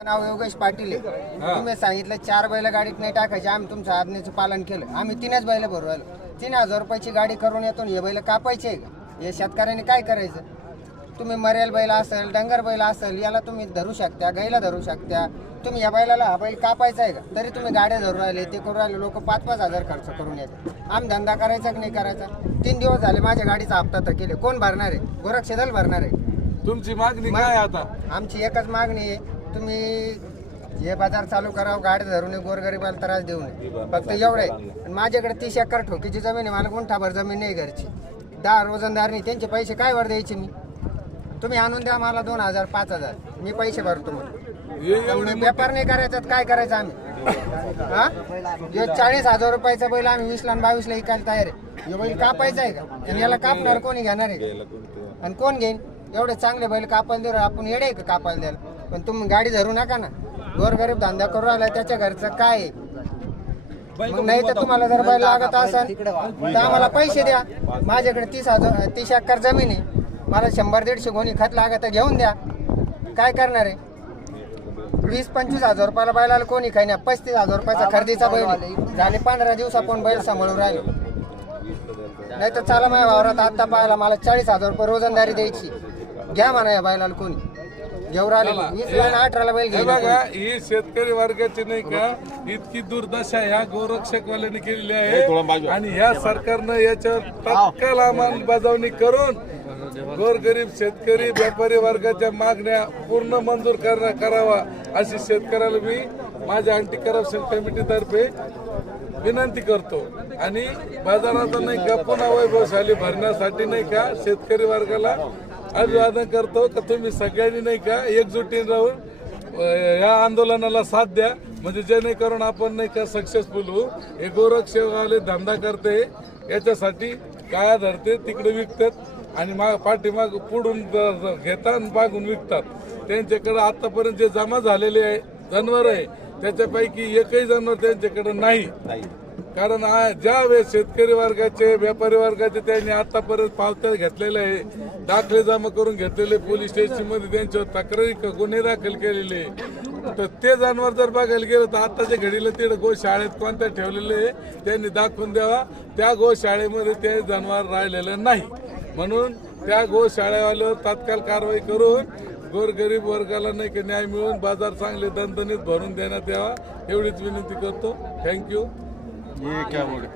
नाव योगेश पाटील आहे. तुम्ही सांगितलं चार बैल गाडीत नाही टाकायचे. आम्ही तुमच्या आज्ञेचं पालन केलं. आम्ही तीनच बैल भरू आलो तीन हजार रुपयाची गाडी करून येतो हे बैल कापायचे. का हे शेतकऱ्यांनी काय करायचं? तुम्ही मरेल बैल असेल डंगर बैल असेल याला तुम्ही धरू शकता गाईला धरू शकता. तुम्ही या बैलाला हा बैल कापायचा आहे का? तरी तुम्ही गाड्या धरू राहिले. ते करू राहिले. लोक पाच पाच हजार खर्च करून येते आम्ही धंदा करायचा की नाही करायचा? तीन दिवस झाले माझ्या गाडीचा हप्ता तर केले. कोण भरणार आहे? गोरक्षदल भरणार आहे. तुमची मागणी काय आता? आमची एकच मागणी आहे. तुम्ही हे बाजार चालू करावं गाडी धरून गोरगरिबाला त्रास देऊ नये. फक्त एवढं आहे. आणि माझ्याकडे तीस एकर ठोकीची जमीन आहे मला गुंठाभर जमीन नाही घरची. दहा रोजंदार नाही त्यांचे पैसे काय वर द्यायचे मी? तुम्ही आणून द्या मला दोन हजार पाच हजार. मी पैसे भरतो मग व्यापार नाही करायचा काय करायचं आम्ही? हा? चाळीस हजार रुपयाचा बैल आम्ही वीसला आणि बावीसला विकायला तयार आहे. बैल कापायचा आहे का? आणि याला कापणार कोणी घेणार आहे? आणि कोण घेईन? एवढे चांगले बैल कापायला देऊ आपण येडे का कापायला द्यायला? पण तुम्ही गाडी धरू नका ना. गोरगरीब धंदा करू राहिला त्याच्या घरचं काय? आहे मग नाही तर तुम्हाला जर बैल लागत असेल तर आम्हाला पैसे द्या. माझ्याकडे तीस हजार तीस एकर जमीन आहे. मला शंभर दीडशे गोणी खत लागत तर घेऊन द्या. काय करणार आहे? वीस पंचवीस हजार रुपयाला बैलाला कोणी काही नाही पस्तीस हजार रुपयाचा खरेदीचा बैल आहे. झाले पंधरा दिवस आपण बैल सांभाळून राहिलो. नाही तर चला माझ्या वावरात आता पाहायला मला चाळीस हजार रुपये रोजंदारी द्यायची. घ्या म्हणा या बैलाला कोणी. वीस अठराला बैल हे ही शेतकरी वर्गाची नाही का इतकी दुर्दशा ह्या गोरक्षकवाल्यांनी केलेली आहे. आणि ह्या सरकारनं याच्यावर तत्काल अंमलबजावणी करून गोरगरीब शेतकरी व्यापारी वर्गाच्या मागण्या पूर्ण मंजूर करा करावा अशी शेतकऱ्याला मी माझ्या अँटी करप्शन कमिटीतर्फे विनंती करतो. आणि बाजारात नाही का पुन्हा वैभवशाली भरण्यासाठी नाही का शेतकरी वर्गाला अभिवादन करतो का तुम्ही सगळ्यांनी नाही का एकजुटीने राहून या आंदोलनाला साथ द्या. म्हणजे जेणेकरून आपण नाही का सक्सेसफुल होऊ. हे गोरक्षवाले धंदा करते. याच्यासाठी काया धरते तिकडे विकतात आणि माग पाठीमाग पुढून घेतात आणि मागून विकतात. त्यांच्याकडे आतापर्यंत जे जमा झालेले आहे जनावर आहे त्याच्यापैकी एकही जनावर त्यांच्याकडे नाही. कारण ज्या वेळेस शेतकरी वर्गाचे व्यापारी वर्गाचे त्यांनी आतापर्यंत पावत्या घेतलेल्या आहे दाखले जमा करून घेतलेले पोलीस स्टेशनमध्ये त्यांच्यावर तक्रारी गुन्हे दाखल केलेले आहे. तर ते जनावर जर बघायला गेलं तर आताच्या घडीला तिथे गो शाळेत कोणत्या ठेवलेले आहे त्यांनी दाखवून द्यावा. त्या गो शाळेमध्ये ते जनावर राहिलेलं नाही. म्हणून त्या गो शाळेवाल्यावर तात्काळ कारवाई करून गोरगरीब वर्गाला नाही की न्याय मिळून बाजार चांगले दणदणीत भरून देण्यात यावा एवढीच विनंती करतो. थँक्यू ये क्या बोले